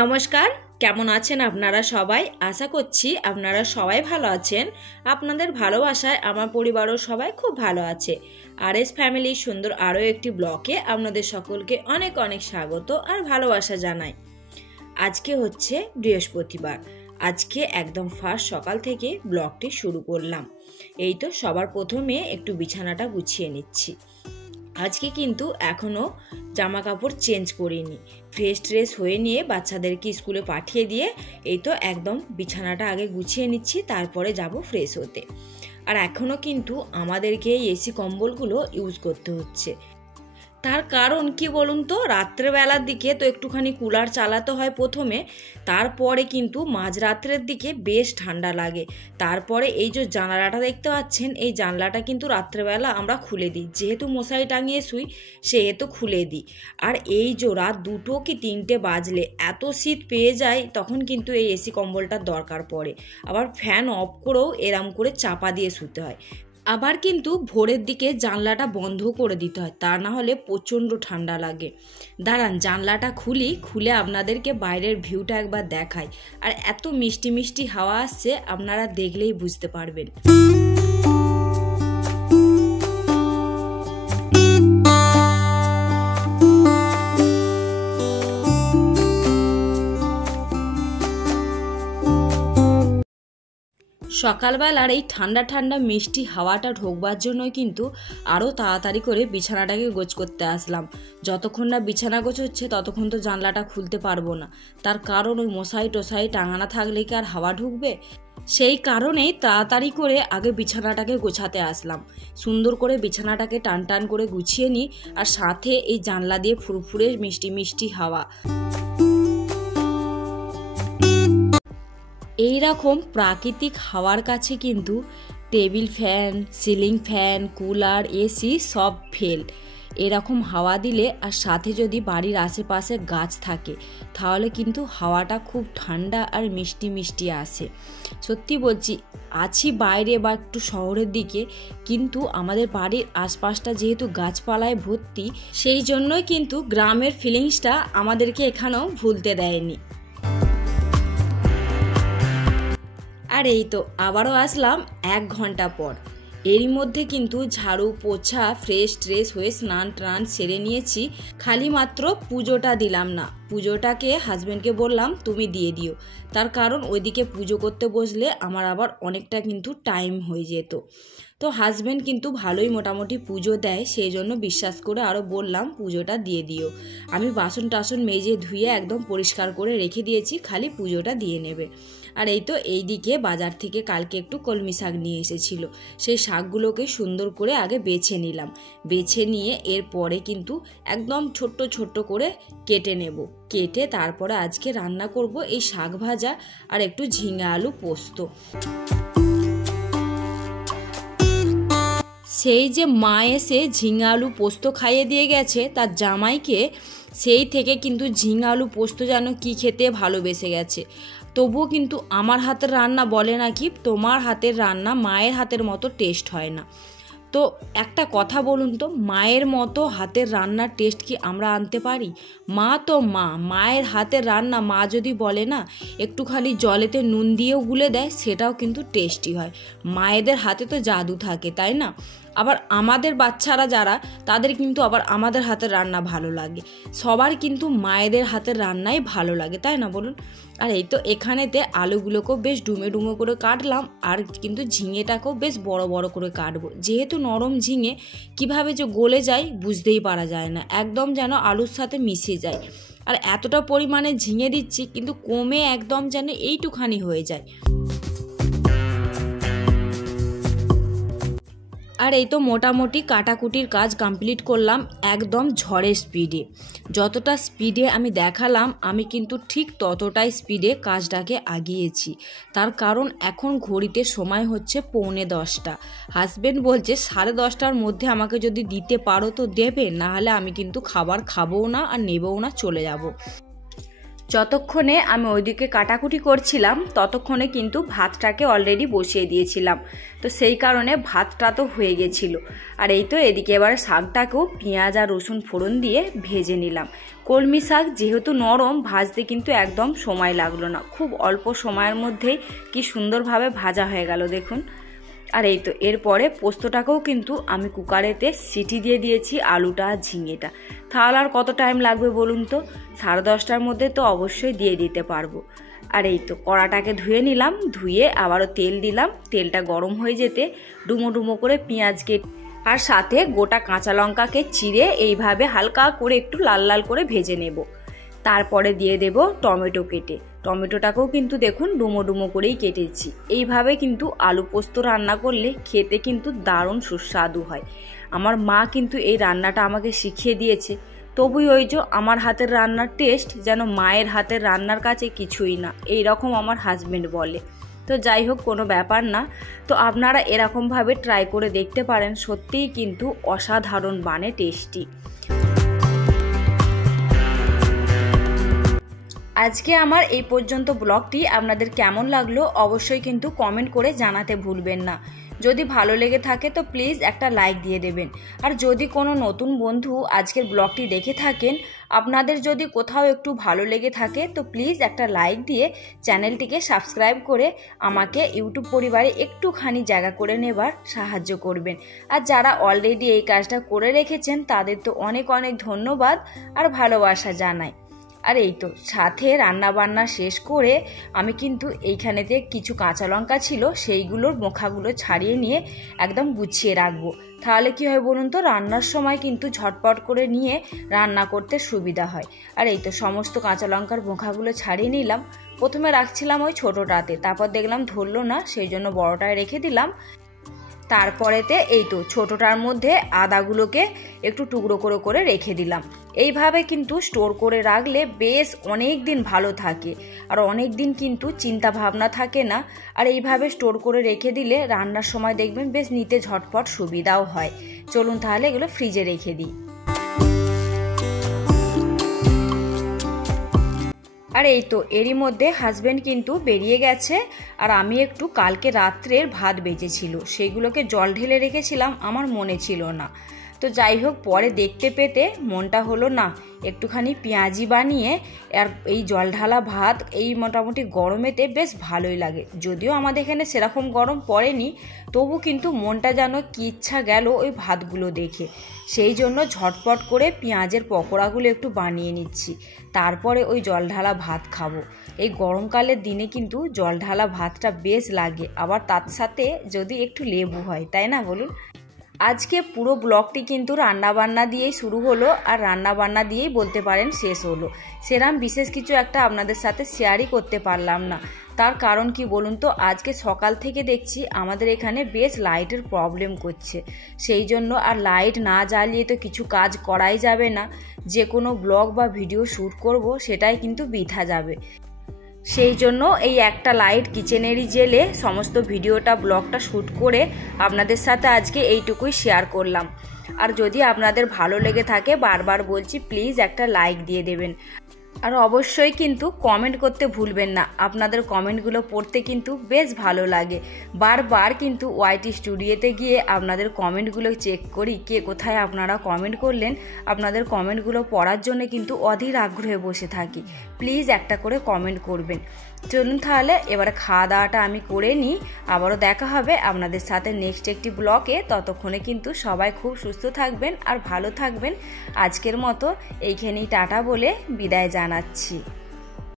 নমস্কার, কেমন আছেন আপনারা সবাই? আশা করছি আপনারা সবাই ভালো আছেন। আপনাদের ভালোবাসায় আমার পরিবারও সবাই খুব ভালো আছে। আরএস ফ্যামিলির সুন্দর আরও একটি ব্লগে আপনাদের সকলকে অনেক অনেক স্বাগত আর ভালোবাসা জানাই। আজকে হচ্ছে বৃহস্পতিবার। আজকে একদম ফার্স্ট সকাল থেকে ব্লগটি শুরু করলাম। এই তো সবার প্রথমে একটু বিছানাটা গুছিয়ে নিচ্ছি। আজকে কিন্তু এখনও জামা কাপড় চেঞ্জ করিনি। ফ্রেশ ট্রেশ হয়ে নিয়ে বাচ্চাদেরকে স্কুলে পাঠিয়ে দিয়ে এই তো একদম বিছানাটা আগে গুছিয়ে নিচ্ছি, তারপরে যাব ফ্রেশ হতে। আর এখনও কিন্তু আমাদেরকে এসি কম্বলগুলো ইউজ করতে হচ্ছে। তার কারণ কি বলুন তো, রাত্রেবেলার দিকে তো একটুখানি কুলার চালাতে হয় প্রথমে, তারপরে কিন্তু মাঝরাত্রের দিকে বেশ ঠান্ডা লাগে। তারপরে এই যে জানালাটা দেখতে পাচ্ছেন, এই জানলাটা কিন্তু রাত্রেবেলা আমরা খুলে দিই, যেহেতু মশারি টাঙিয়ে শুই সেহেতু খুলে দিই। আর এই যে রাত 2টো কি 3টে বাজলে এত শীত পেয়ে যায়, তখন কিন্তু এই এসি কম্বলটার দরকার পড়ে। আবার ফ্যান অফ করেও এরম করে চাপা দিয়ে শুতে হয়। আবার কিন্তু ভোরের দিকে জানলাটা বন্ধ করে দিতে হয়, তা না হলে প্রচণ্ড ঠান্ডা লাগে। দাঁড়ান জানলাটা খুলে আপনাদেরকে বাইরের ভিউটা একবার দেখাই। আর এত মিষ্টি মিষ্টি হাওয়া আসছে, আপনারা দেখলেই বুঝতে পারবেন। সকালবেলার এই ঠান্ডা ঠান্ডা মিষ্টি হাওয়াটা ঢোকবার জন্যই কিন্তু আরও তাড়াতাড়ি করে বিছানাটাকে গোছ করতে আসলাম। যতক্ষণ না বিছানা গোছ হচ্ছে ততক্ষণ তো জানলাটা খুলতে পারবো না। তার কারণ ওই মশারি টশারি টাঙানো থাকলে কি আর হাওয়া ঢুকবে? সেই কারণেই তাড়াতাড়ি করে আগে বিছানাটাকে গোছাতে আসলাম। সুন্দর করে বিছানাটাকে টান টান করে গুছিয়ে নিই, আর সাথে এই জানলা দিয়ে ফুরফুরে মিষ্টি মিষ্টি হাওয়া। এই রকম প্রাকৃতিক হাওয়ার কাছে কিন্তু table fan, ceiling fan, cooler, AC সব ফেল। এরকম হাওয়া দিলে আর সাথে যদি বাড়ির আশেপাশে গাছ থাকে তাহলে কিন্তু হাওয়াটা খুব ঠান্ডা আর মিষ্টি মিষ্টি আসে। সত্যি বলছি, আছি বাইরে বা একটু শহরের দিকে, কিন্তু আমাদের বাড়ির আশপাশটা যেহেতু গাছপালায় ভর্তি, সেই জন্যই কিন্তু গ্রামের ফিলিংসটা আমাদেরকে এখানেও ভুলতে দেয়নি। আর এই তো আবারও আসলাম 1 ঘন্টা পর। এরই মধ্যে কিন্তু ঝাড়ু পোছা ফ্রেশ ট্রেশ হয়ে স্নান টান সেরে নিয়েছি। খালি মাত্র পুজোটা দিলাম না। পুজোটাকে হাজব্যান্ডকে বললাম তুমি দিয়ে দিও, তার কারণ ওইদিকে পুজো করতে বসলে আমার আবার অনেকটা কিন্তু টাইম হয়ে যেত। তো হাজব্যান্ড কিন্তু ভালোই মোটামুটি পুজো দেয়, সেই জন্য বিশ্বাস করে আরও বললাম পুজোটা দিয়ে দিও। আমি বাসন টাসন মেজে ধুয়ে একদম পরিষ্কার করে রেখে দিয়েছি, খালি পুজোটা দিয়ে নেবে। আর এই তো এইদিকে বাজার থেকে কালকে একটু কলমি শাক নিয়ে এসেছিলো, সেই শাকগুলোকে সুন্দর করে আগে বেছে নিলাম। বেছে নিয়ে এরপরে কিন্তু একদম ছোট্ট ছোট্ট করে কেটে নেব। কেটে তারপরে আজকে রান্না করব এই শাক ভাজা আর একটু ঝিঙে আলু পোস্ত। সেই যে মা এসে ঝিঙে আলু পোস্ত খাইয়ে দিয়ে গেছে তার জামাইকে, সেই থেকে কিন্তু ঝিঙে আলু পোস্ত যেন কি খেতে ভালোবেসে গেছে। তবুও কিন্তু আমার হাতের রান্না বলে নাকি তোমার হাতের রান্না মায়ের হাতের মতো টেস্ট হয় না। তো একটা কথা বলুন তো, মায়ের মতো হাতের রান্নার টেস্ট কি আমরা আনতে পারি? মা তো মা, মায়ের হাতের রান্না মা যদি বলে না একটুখানি জলেতে নুন দিয়েও গুলে দেয়, সেটাও কিন্তু টেস্টি হয়। মায়েদের হাতে তো জাদু থাকে, তাই না? আবার আমাদের বাচ্চারা যারা, তাদের কিন্তু আবার আমাদের হাতের রান্না ভালো লাগে। সবার কিন্তু মায়েদের হাতের রান্নাই ভালো লাগে, তাই না বলুন? আর এই তো এখানেতে আলুগুলোকেও বেশ ডুমে ডুমে করে কাটলাম, আর কিন্তু ঝিঙেটাকেও বেশ বড় বড় করে কাটবো। যেহেতু নরম ঝিঙে, কিভাবে যে গলে যায় বুঝতেই পারা যায় না, একদম যেন আলুর সাথে মিশে যায়। আর এতটা পরিমাণে ঝিঙে দিচ্ছি কিন্তু কমে একদম যেন এইটুখানি হয়ে যায়। আর এই তো মোটামুটি কাটাকুটির কাজ কমপ্লিট করলাম একদম ঝড়ের স্পিডে। যতটা স্পিডে আমি দেখালাম, আমি কিন্তু ঠিক ততটাই স্পিডে কাজটাকে আগিয়েছি। তার কারণ এখন ঘড়িতে সময় হচ্ছে 9:45। হাজব্যান্ড বলছে 10:30টার মধ্যে আমাকে যদি দিতে পারো তো দেবে, না হলে আমি কিন্তু খাবার খাবও না আর নেবও না, চলে যাব। যতক্ষণে আমি ওইদিকে কাটাকুটি করছিলাম ততক্ষণে কিন্তু ভাতটাকে অলরেডি বসিয়ে দিয়েছিলাম, তো সেই কারণে ভাতটা তো হয়ে গেছিলো। আর এই তো এদিকে এবার শাকটাকেও পেঁয়াজ আর রসুন ফোড়ন দিয়ে ভেজে নিলাম। কলমি শাক যেহেতু নরম, ভাজতে কিন্তু একদম সময় লাগলো না, খুব অল্প সময়ের মধ্যেই কি সুন্দরভাবে ভাজা হয়ে গেল দেখুন। আর এই তো এরপরে পোস্তটাকেও কিন্তু আমি কুকারেতে সিটি দিয়ে দিয়েছি, আলুটা আর ঝিঙেটা। তাহলে আর কত টাইম লাগবে বলুন তো, 10:30টার মধ্যে তো অবশ্যই দিয়ে দিতে পারবো। আর এই তো কড়াটাকে ধুয়ে নিলাম, ধুয়ে আবারও তেল দিলাম। তেলটা গরম হয়ে যেতে ডুমো ডুমো করে পেঁয়াজ কেটে আর সাথে গোটা কাঁচা লঙ্কাকে চিড়ে এইভাবে হালকা করে একটু লাল লাল করে ভেজে নেব। তারপরে দিয়ে দেব টমেটো কেটে। টমেটোটাকেও কিন্তু দেখুন ডুমো ডুমো করেই কেটেছি। এইভাবে কিন্তু আলু পোস্ত রান্না করলে খেতে কিন্তু দারুণ সুস্বাদু হয়। আমার মা কিন্তু এই রান্নাটা আমাকে শিখিয়ে দিয়েছে। তবুই ওই যে আমার হাতের রান্নার টেস্ট যেন মায়ের হাতের রান্নার কাছে কিছুই না, এই রকম আমার হাজবেন্ড বলে। তো যাই হোক, কোনো ব্যাপার না। তো আপনারা এরকমভাবে ট্রাই করে দেখতে পারেন, সত্যিই কিন্তু অসাধারণ বানে, টেস্টি। আজকে আমার এই পর্যন্ত ব্লগটি আপনাদের কেমন লাগলো অবশ্যই কিন্তু কমেন্ট করে জানাতে ভুলবেন না। যদি ভালো লেগে থাকে তো প্লিজ একটা লাইক দিয়ে দেবেন। আর যদি কোনো নতুন বন্ধু আজকের ব্লগটি দেখে থাকেন, আপনাদের যদি কোথাও একটু ভালো লেগে থাকে তো প্লিজ একটা লাইক দিয়ে চ্যানেলটিকে সাবস্ক্রাইব করে আমাকে ইউটিউব পরিবারে একটুখানি জায়গা করে নেবার সাহায্য করবেন। আর যারা অলরেডি এই কাজটা করে রেখেছেন তাদের তো অনেক অনেক ধন্যবাদ আর ভালোবাসা জানাই। আর এই তো সাথে রান্না বান্না শেষ করে আমি কিন্তু এইখানেতে কিছু কাঁচা লঙ্কা ছিল, সেইগুলোর মোখাগুলো ছাড়িয়ে নিয়ে একদম গুছিয়ে রাখবো। তাহলে কি হয় বলুন তো, রান্নার সময় কিন্তু ঝটপট করে নিয়ে রান্না করতে সুবিধা হয়। আর এই তো সমস্ত কাঁচা লঙ্কার মোখাগুলো ছাড়িয়ে নিলাম। প্রথমে রাখছিলাম ওই ছোটোটাতে, তারপর দেখলাম ধরলো না, সেই জন্য বড়টায় রেখে দিলাম। তারপরেতে এই তো ছোটোটার মধ্যে আদাগুলোকে একটু টুকরো করে করে রেখে দিলাম। এইভাবে কিন্তু স্টোর করে রাখলে বেশ অনেক দিন ভালো থাকে, আর অনেক দিন কিন্তু চিন্তা ভাবনা থাকে না। আর এইভাবে স্টোর করে রেখে দিলে রান্নার সময় দেখবেন বেশ নিতে ঝটপট সুবিধাও হয়। চলুন তাহলে এগুলো ফ্রিজে রেখে দিই। আর এই তো এরই মধ্যে হাজব্যান্ড কিন্তু বেরিয়ে গেছে। আর আমি একটু কালকে রাত্রের ভাত বেঁচেছিল, সেগুলোকে জল ঢেলে রেখেছিলাম, আমার মনে ছিল না। তো যাই হোক, পরে দেখতে পেতে মনটা হলো না একটুখানি পেঁয়াজি বানিয়ে আর এই জল ঢালা ভাত এই মোটামুটি গরমেতে বেশ ভালোই লাগে। যদিও আমাদের এখানে সেরকম গরম পড়েনি, তবু কিন্তু মনটা যেন কি ইচ্ছা গেল ওই ভাতগুলো দেখে। সেই জন্য ঝটপট করে পেঁয়াজের পকোড়াগুলো একটু বানিয়ে নিচ্ছি, তারপরে ওই জল ঢালা ভাত খাবো। এই গরমকালের দিনে কিন্তু জল ঢালা ভাতটা বেশ লাগে, আবার তার সাথে যদি একটু লেবু হয়, তাই না বলুন। আজকে পুরো ব্লগটি কিন্তু রান্নাবান্না দিয়েই শুরু হলো, আর রান্নাবান্না দিয়েই বলতে পারেন শেষ হলো। সেরকম বিশেষ কিছু একটা আপনাদের সাথে শেয়ারই করতে পারলাম না। তার কারণ কি বলুন তো, আজকে সকাল থেকে দেখছি আমাদের এখানে বেশ লাইটের প্রবলেম করছে। সেই জন্য আর লাইট না জ্বালিয়ে তো কিছু কাজ করাই যাবে না। যে কোনো ব্লগ বা ভিডিও শ্যুট করব সেটাই কিন্তু বৃথা যাবে। সেই জন্য এই একটা লাইট কিচেনেরই জেলে সমস্ত ভিডিওটা ব্লগটা শ্যুট করে আপনাদের সাথে আজকে এইটুকুই শেয়ার করলাম। আর যদি আপনাদের ভালো লেগে থাকে, বারবার বলছি প্লিজ একটা লাইক দিয়ে দেবেন। আর অবশ্যই কিন্তু কমেন্ট করতে ভুলবেন না, আপনাদের কমেন্টগুলো পড়তে কিন্তু বেশ ভালো লাগে। বারবার কিন্তু ওয়াইটি স্টুডিওতে গিয়ে আপনাদের কমেন্টগুলো চেক করি, কে কোথায় আপনারা কমেন্ট করলেন। আপনাদের কমেন্টগুলো পড়ার জন্য কিন্তু অধীর আগ্রহে বসে থাকি। প্লিজ একটা করে কমেন্ট করবেন। চলুন তাহলে এবারে খাওয়া দাওয়াটা আমি করে নিই, আবারও দেখা হবে আপনাদের সাথে নেক্সট একটি ব্লগে। ততক্ষণে কিন্তু সবাই খুব সুস্থ থাকবেন আর ভালো থাকবেন। আজকের মতো এইখানেই টাটা বলে বিদায় জানাচ্ছি।